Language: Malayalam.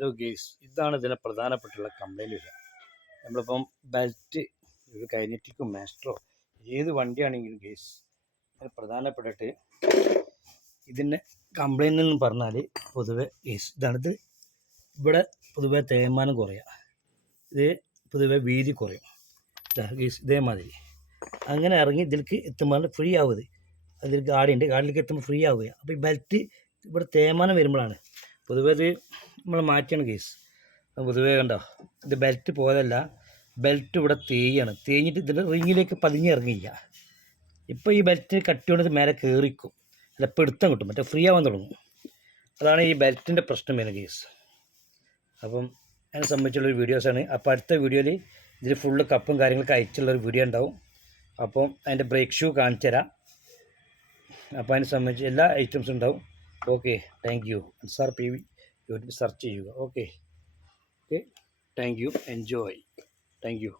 ഹലോ ഗെയ്സ്, ഇതാണ് ഇതിനെ പ്രധാനപ്പെട്ടുള്ള കംപ്ലൈൻറ്റ് വരിക. നമ്മളിപ്പം ബെൽറ്റ് ഇത് കൈനറ്റിക്കും മാസ്റ്ററോ ഏത് വണ്ടിയാണെങ്കിലും ഗെയ്സ് അതിന് പ്രധാനപ്പെട്ടിട്ട് ഇതിൻ്റെ കംപ്ലൈൻറ്റ് എന്ന് പറഞ്ഞാൽ പൊതുവെ ഗെയ്സ് ഇതാണിത്. ഇവിടെ പൊതുവെ തേയ്മാനം കുറയുക, ഇത് പൊതുവെ വീതി കുറയും. ഗെയ്സ് ഇതേമാതിരി അങ്ങനെ ഇറങ്ങി ഇതിലേക്ക് എത്തുമ്പോൾ ഫ്രീ ആവുന്നത്. അതിൽ ഗാഡിയുണ്ട്, ഗാഡിലേക്ക് എത്തുമ്പോൾ ഫ്രീ ആവുക. അപ്പോൾ ഈ ബെൽറ്റ് ഇവിടെ തേയ്മാനം വരുമ്പോഴാണ് പൊതുവെ ഇത് നമ്മൾ മാറ്റിയാണ് കേസ്. പൊതുവേ കണ്ടോ, ഇത് ബെൽറ്റ് പോയതല്ല, ബെൽറ്റ് ഇവിടെ തേഞ്ഞിട്ട് ഇതിൻ്റെ റിങ്ങിലേക്ക് പതിഞ്ഞിറങ്ങിയില്ല. ഇപ്പോൾ ഈ ബെൽറ്റ് കട്ടിയോണ്ട് ഇത് മേലെ കയറിക്കും, അല്ല പിടുത്തം കിട്ടും, മറ്റേ ഫ്രീ ആവാൻ തുടങ്ങും. അതാണ് ഈ ബെൽറ്റിൻ്റെ പ്രശ്നം വരുന്ന കേസ്. അപ്പം അതിനെ സംബന്ധിച്ചുള്ളൊരു വീഡിയോസാണ്. അപ്പോൾ അടുത്ത വീഡിയോയിൽ ഇതിൽ ഫുള്ള് കപ്പും കാര്യങ്ങളൊക്കെ അയച്ചുള്ളൊരു വീഡിയോ ഉണ്ടാവും. അപ്പം അതിൻ്റെ ബ്രേക്ക് ഷൂ കാണിച്ചു തരാം. അപ്പോൾ അതിനെ സംബന്ധിച്ച് എല്ലാ ഐറ്റംസും ഉണ്ടാവും. Okay, thank you. Ansar PV YouTube search ചെയ്യുക. Okay, thank you, enjoy, thank U.